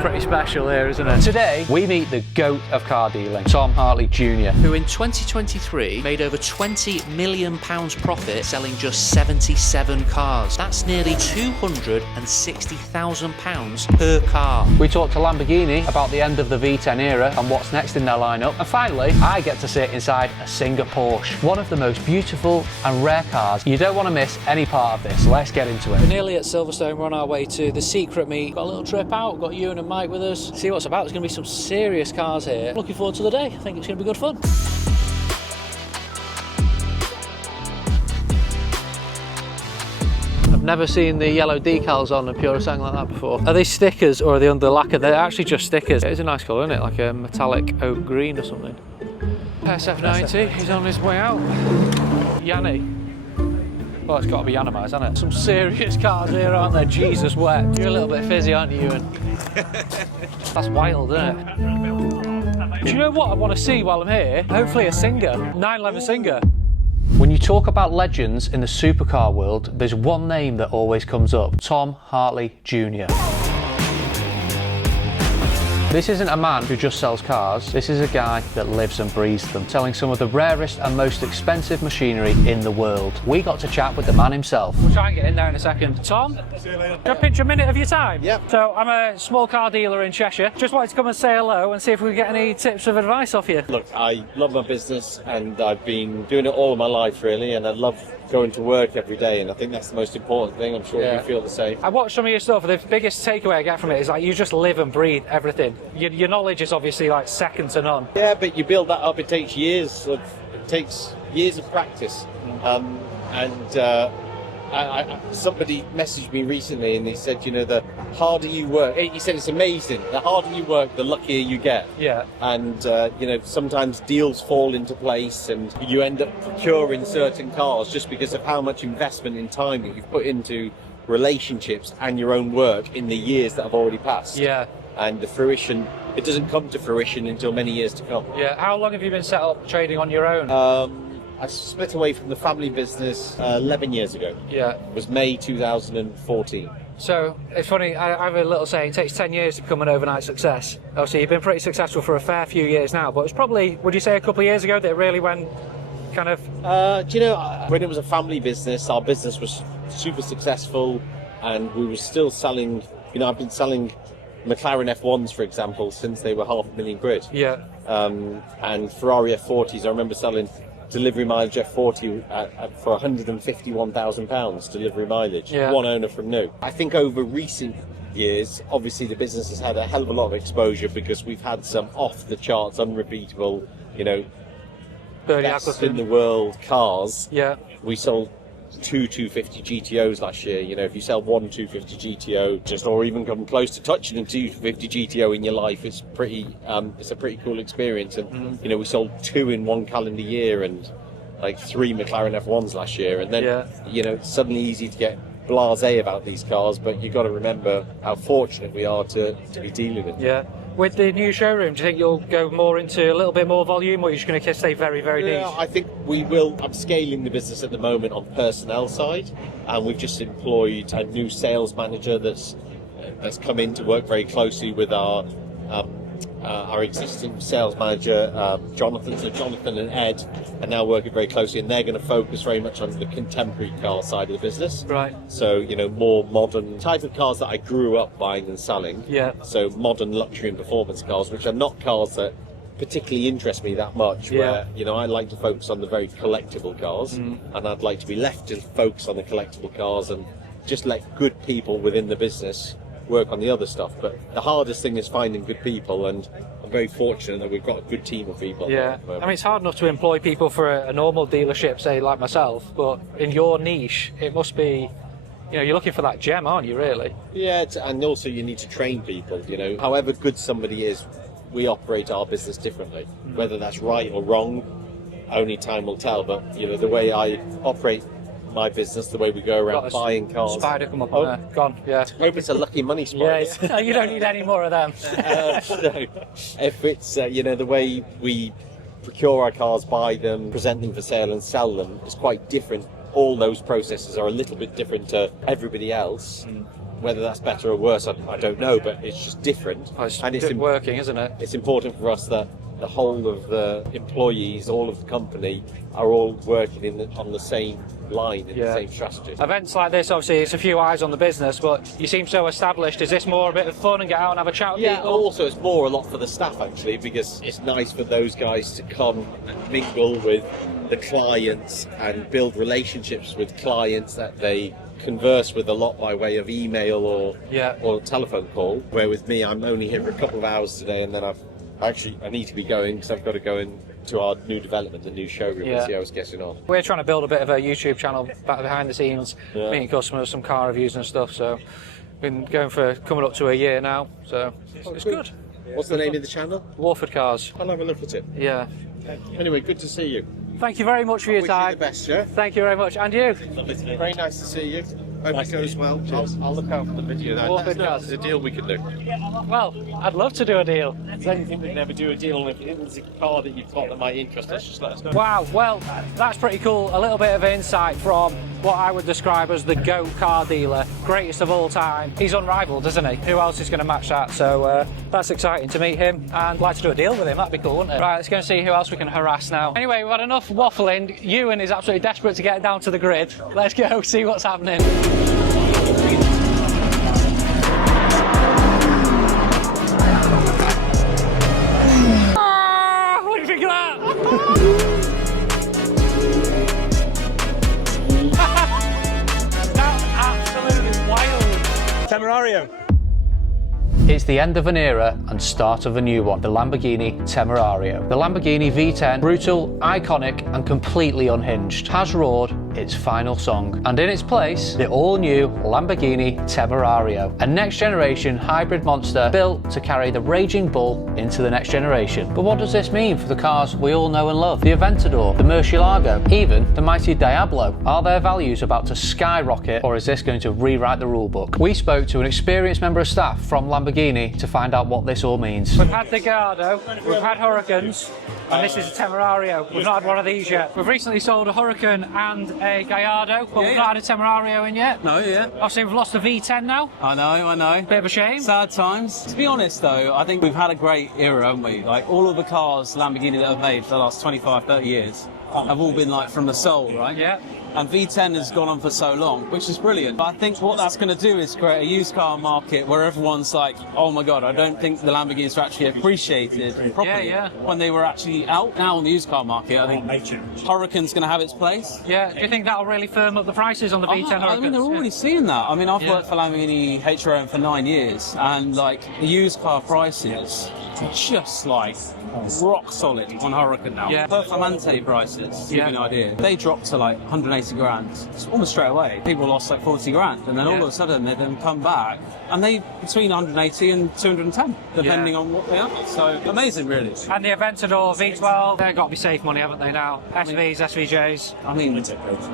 pretty special here, isn't it? Today, we meet the GOAT of car dealing, Tom Hartley Jr, who in 2023 made over £20 million profit selling just 77 cars. That's nearly £260,000 per car. We talk to Lamborghini about the end of the V10 era and what's next in their lineup. And finally, I get to sit inside a Singer Porsche, one of the most beautiful and rare cars. You don't want to miss any part of this. Let's get into it. We're nearly at Silverstone. We're on our way to the secret meet. Got a little trip out. Got Ewan and Mike with us. See what's about. There's going to be some serious cars here. Looking forward to the day. I think it's going to be good fun. I've never seen the yellow decals on a Purasang like that before. Are they stickers or are they under lacquer? They're actually just stickers. It is a nice colour, isn't it? Like a metallic oak green or something. SF90, he's on his way out. Yanni. Well, it's got to be Yanimized, hasn't it? Some serious cars here, aren't there? Jesus wet. You're a little bit fizzy, aren't you, Ewan? That's wild, isn't it? Do you know what I want to see while I'm here? Hopefully a Singer. 911 Singer. When you talk about legends in the supercar world, there's one name that always comes up: Tom Hartley Jr. This isn't a man who just sells cars, this is a guy that lives and breathes them, selling some of the rarest and most expensive machinery in the world. We got to chat with the man himself. We'll try and get in there in a second. Tom, see you later. Can I pinch a minute of your time? Yep. So I'm a small car dealer in Cheshire. Just wanted to come and say hello and see if we can get any tips of advice off you. Look, I love my business and I've been doing it all of my life really, and I love going to work every day, and I think that's the most important thing. I'm sure you feel the same. I watched some of your stuff. The biggest takeaway I get from it is like you just live and breathe everything. Your knowledge is obviously like second to none. Yeah, but you build that up. It takes years of practice. Somebody messaged me recently and they said, you know, the harder you work, he said it's amazing, the harder you work, the luckier you get. Yeah. And, you know, sometimes deals fall into place and you end up procuring certain cars just because of how much investment in time that you've put into relationships and your own work in the years that have already passed. Yeah. And the fruition, it doesn't come to fruition until many years to come. Yeah. How long have you been set up trading on your own? I split away from the family business 11 years ago. Yeah. It was May 2014. So, it's funny, I have a little saying, it takes 10 years to become an overnight success. Obviously, you've been pretty successful for a fair few years now, but it's probably, would you say a couple of years ago that it really went kind of... Do you know, when it was a family business, our business was super successful and we were still selling, you know, I've been selling McLaren F1s, for example, since they were £500,000 Yeah. And Ferrari F40s, I remember selling delivery mileage F40 for £151,000 delivery mileage, one owner from new. I think over recent years, obviously the business has had a hell of a lot of exposure because we've had some off the charts, unrepeatable, you know, best in the world cars. Yeah. We sold 250 GTOs last year. You know, if you sell one 250 GTO, just or even come close to touching a 250 GTO in your life, it's pretty. It's a pretty cool experience. And you know, we sold 2 in one calendar year, and like 3 McLaren F1s last year. And then you know, it's suddenly easy to get blasé about these cars, but you've got to remember how fortunate we are to be dealing with them. Yeah. With the new showroom, do you think you'll go more into a little bit more volume, or are you just going to stay very, very niche? Yeah, I think we will. I'm scaling the business at the moment on personnel side, and we've just employed a new sales manager that's come in to work very closely with our existing sales manager, Jonathan. So Jonathan and Ed are now working very closely, and they're going to focus very much on the contemporary car side of the business. Right. So, you know, more modern type of cars that I grew up buying and selling. Yeah. So modern luxury and performance cars, which are not cars that particularly interest me that much. Where, you know, I like to focus on the very collectible cars, and I'd like to be left to focus on the collectible cars and just let good people within the business work on the other stuff. But the hardest thing is finding good people, and I'm very fortunate that we've got a good team of people. Yeah, I mean, it's hard enough to employ people for a normal dealership, say like myself, but in your niche it must be, you know, you're looking for that gem, aren't you, really? Yeah, and also you need to train people. You know, however good somebody is, we operate our business differently. Whether that's right or wrong, only time will tell. But you know, the way I operate my business, the way we go around buying cars. Spider come up there. Gone. Yeah. Hope it's a lucky money spider. Yeah, you don't need any more of them. So, if it's you know, the way we procure our cars, buy them, present them for sale, and sell them is quite different. All those processes are a little bit different to everybody else. whether that's better or worse, I don't know, but it's just different. And it's working, isn't it? It's important for us that the whole of the employees, all of the company, are all working on the same line, in the same strategy. Events like this, obviously, it's a few eyes on the business, but you seem so established. Is this more a bit of fun and get out and have a chat with people? Also it's more a lot for the staff, actually, because it's nice for those guys to come and mingle with the clients and build relationships with clients that they converse with a lot by way of email or telephone call. Where with me, I'm only here for a couple of hours today, and then I need to be going because I've got to go into our new development, the new showroom, and see how it's getting on. We're trying to build a bit of a YouTube channel behind the scenes, meeting customers, some car reviews and stuff. So, been going for coming up to a year now. So it's good. What's the name of the channel? Hypercars. I'll have a look at it. Yeah. Anyway, good to see you. Thank you very much for your time. Wish you the best, yeah? Thank you very much, and you. Very nice to see you. Hope it goes well. I'll look out for the video. That's a deal we can do. Well, I'd love to do a deal. Is there anything we'd never do a deal if it was a car that you've got that might interest us? Just let us know. Wow, well, that's pretty cool. A little bit of insight from what I would describe as the GOAT car dealer, greatest of all time. He's unrivaled, isn't he? Who else is going to match that? So that's exciting to meet him, and I'd like to do a deal with him. That'd be cool, wouldn't it? Right, let's go and see who else we can harass now. Anyway, we've had enough waffling. Ewan is absolutely desperate to get down to the grid. Let's go see what's happening. What do you think of that? That's absolutely wild. Temerario. It's the end of an era and start of a new one, the Lamborghini Temerario. The Lamborghini V10, brutal, iconic and completely unhinged, has roared its final song. And in its place, the all-new Lamborghini Temerario, a next-generation hybrid monster built to carry the raging bull into the next generation. But what does this mean for the cars we all know and love? The Aventador, the Murcielago, even the mighty Diablo. Are their values about to skyrocket, or is this going to rewrite the rulebook? We spoke to an experienced member of staff from Lamborghini to find out what this all means. We've had the Gallardo, we've had Huracans, and this is a Temerario. We've not had one of these yet. We've recently sold a Huracan and a Gallardo, but we've not had a Temerario in yet. No, yeah. Obviously we've lost the V10 now. I know. Bit of a shame. Sad times. To be honest though, I think we've had a great era, haven't we? Like all of the cars Lamborghini that have made for the last 25, 30 years have all been like from the soul, right? Yeah. And V10 has gone on for so long, which is brilliant. But I think what that's going to do is create a used car market where everyone's like, oh my God, I don't think the Lamborghinis were actually appreciated properly when they were actually out. Now on the used car market, I think Huracan's going to have its place. Yeah, do you think that'll really firm up the prices on the V10 Huracans? I mean, they're already seeing that. I mean, I've worked for Lamborghini HRM for 9 years, and like the used car prices are just like rock solid on Huracan now. Yeah. Performante prices, to give you an idea, they dropped to like 180 grand. It's almost straight away. People lost like 40 grand, and then all of a sudden they then come back, and they between 180 and 210, depending on what they are. So amazing, really. And the Aventador V12, they've got to be safe money, haven't they now? SVs, SVJs. I mean,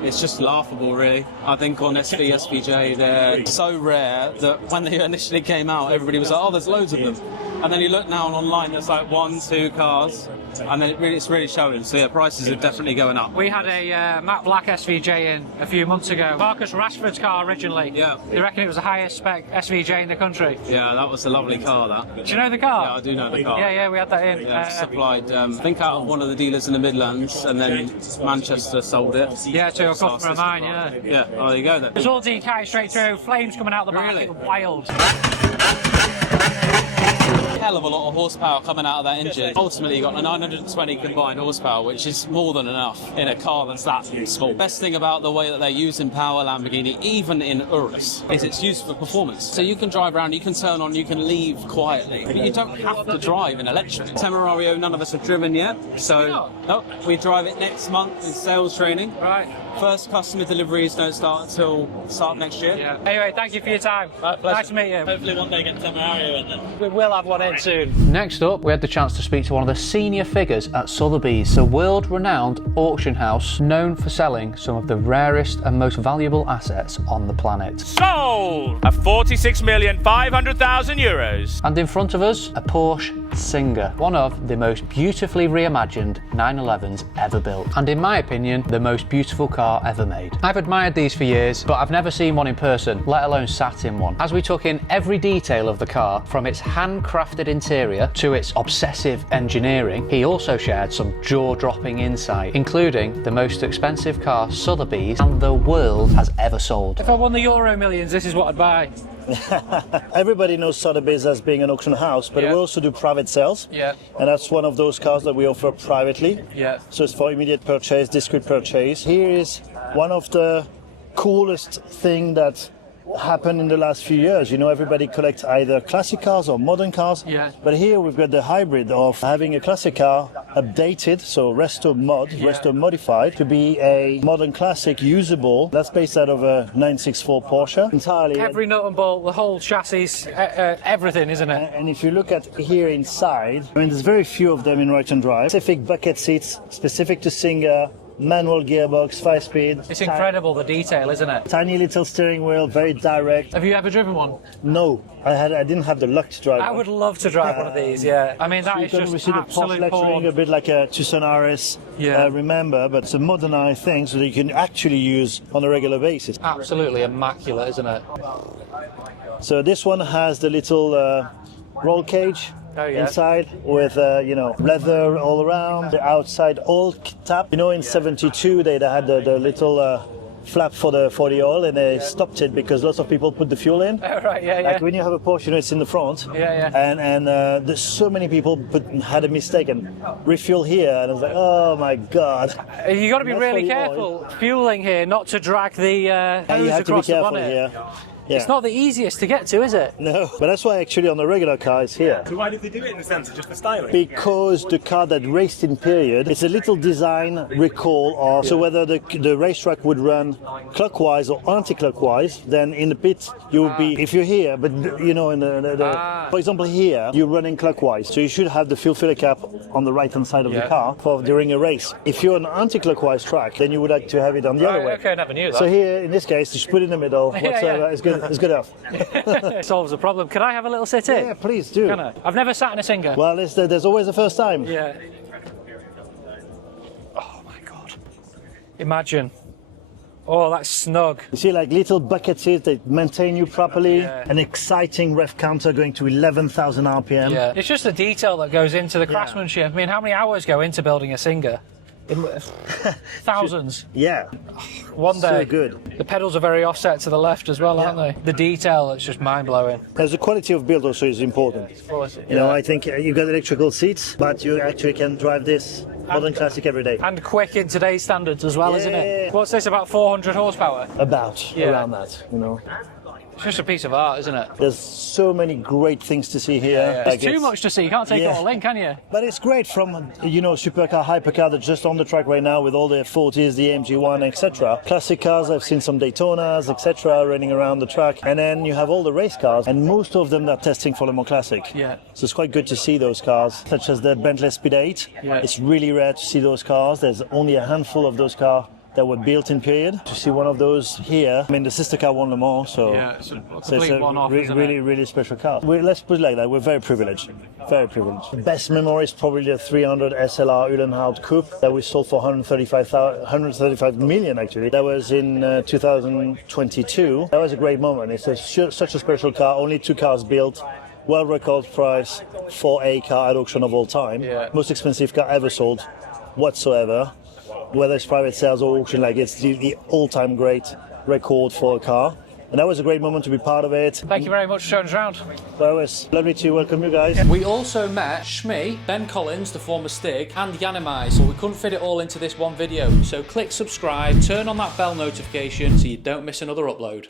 it's just laughable, really. I think on SV, SVJ, they're so rare that when they initially came out, everybody was like, oh, there's loads of them. And then you look now online, there's like 1, 2 cars, and then it's really showing. So yeah, prices are definitely going up. We had a matte black SVJ in a few months ago. Marcus Rashford's car originally. Yeah. They reckon it was the highest spec SVJ in the country. Yeah, that was a lovely car, that. Do you know the car? Yeah, I do know the car. Yeah, we had that in. Yeah, supplied, I think out of one of the dealers in the Midlands, and then Manchester sold it. Yeah, to a customer of mine, yeah. Yeah, oh, there you go then. It was all DK straight through, flames coming out the back, it was wild. Hell of a lot of horsepower coming out of that engine. Ultimately, you got a 920 combined horsepower, which is more than enough in a car that's that small. Best thing about the way that they're using power Lamborghini, even in Urus, is it's used for performance. So you can drive around, you can turn on, you can leave quietly, but you don't have to drive in electric. Temerario, none of us have driven yet, so no, we drive it next month in sales training. Right. First customer deliveries don't start until start next year. Yeah. Anyway, thank you for your time. Nice to meet you. Hopefully one day get Temerario in then. We will have one in. that soon. Next up, we had the chance to speak to one of the senior figures at Sotheby's, the world-renowned auction house known for selling some of the rarest and most valuable assets on the planet. Sold at 46,500,000 euros. And in front of us, a Porsche Singer, one of the most beautifully reimagined 911s ever built, and in my opinion, the most beautiful car ever made. I've admired these for years, but I've never seen one in person, let alone sat in one. As we took in every detail of the car, from its handcrafted interior to its obsessive engineering, he also shared some jaw-dropping insight, including the most expensive car Sotheby's and the world has ever sold. If I won the Euro Millions, this is what I'd buy. Everybody knows Sotheby's as being an auction house, but we also do private sales. Yeah. And that's one of those cars that we offer privately. Yeah. So it's for immediate purchase, discreet purchase. Here is one of the coolest thing that happened in the last few years. You know, everybody collects either classic cars or modern cars. Yeah. But here we've got the hybrid of having a classic car updated, so resto modified to be a modern classic usable. That's based out of a 964 Porsche entirely. Every nut and bolt, the whole chassis, everything, isn't it? And if you look at here inside, I mean, there's very few of them in right and drive. Specific bucket seats, specific to Singer, manual gearbox, 5-speed. It's incredible, the detail, isn't it? Tiny little steering wheel, very direct. Have you ever driven one? No, I didn't have the luck to drive I one. would love to drive one of these, yeah. I mean, that is You can just see the Porsche absolute lettering, porn. a bit like a Tucson RS, remember, but it's a modernized thing so that you can actually use on a regular basis. Absolutely immaculate, isn't it? So this one has the little roll cage. Inside with leather all around, the outside oil tap. You know, in '72 they had the little flap for the oil, and they stopped it because lots of people put the fuel in. Oh, right, yeah. Like when you have a Porsche, you know, it's in the front. Yeah. And there's so many people had a mistake and refuel here, and I was like, oh my god. You got to be That's really for the careful fueling here, not to drag the hose you have to be across the careful bonnet. here. Yeah. It's not the easiest to get to, is it? No, but that's why actually on the regular car it's here. So why did they do it in the sense of just for styling? Because the car that raced in period, it's a little design recall of, so whether the racetrack would run clockwise or anti-clockwise, then in the pit you would be, if you're here, but you know, for example here, you're running clockwise, so you should have the fuel filler cap on the right-hand side of the car for during a race. If you're on an anti-clockwise track, then you would like to have it on the other way. Okay, I never knew that. So here, in this case, you should put it in the middle, whatsoever, it's good. It's good enough. Solves the problem. Can I have a little sit in? Yeah, please do. Can I? I've never sat in a Singer. Well, there's always a first time. Yeah. Oh my god. Imagine. Oh, that's snug. You see, like little bucket seats, they maintain you properly. An exciting rev counter going to 11,000 RPM. Yeah. It's just the detail that goes into the craftsmanship. I mean, how many hours go into building a Singer? Thousands. Yeah. One day. So good. The pedals are very offset to the left as well, aren't they? The detail, it's just mind-blowing. As the quality of build also is important. You know, I think you've got electrical seats, but you actually can drive this modern classic every day. And quick in today's standards as well, isn't it? What's this, about 400 horsepower? Around that, you know. It's just a piece of art, isn't it? There's so many great things to see here. There's too much to see. You can't take it all in, can you? But it's great from, you know, supercar, hypercar that's just on the track right now with all the 40s, the AMG1, etc. Classic cars, I've seen some Daytonas, etc. running around the track. And then you have all the race cars, and most of them are testing for Le Mans Classic. Yeah. So it's quite good to see those cars, such as the Bentley Speed 8. Yeah. It's really rare to see those cars. There's only a handful of those cars that were built in period. To see one of those here, I mean, the sister car won Le Mans, so it's a it's complete one-off, isn't really, it? really special car. Let's put it like that, we're very privileged. Very privileged. The best memory is probably the 300 SLR Uhlenhaut Coupe that we sold for 135 million actually. That was in 2022. That was a great moment. It's such a special car, only 2 cars built. World record price for a car at auction of all time. Most expensive car ever sold whatsoever. Whether it's private sales or auction, like it's the all-time great record for a car. And that was a great moment to be part of it. Thank you very much for showing us around. Well, it was lovely to welcome you guys. We also met Shmi, Ben Collins, the former Stig, and Yanimai, so we couldn't fit it all into this one video. So click subscribe, turn on that bell notification so you don't miss another upload.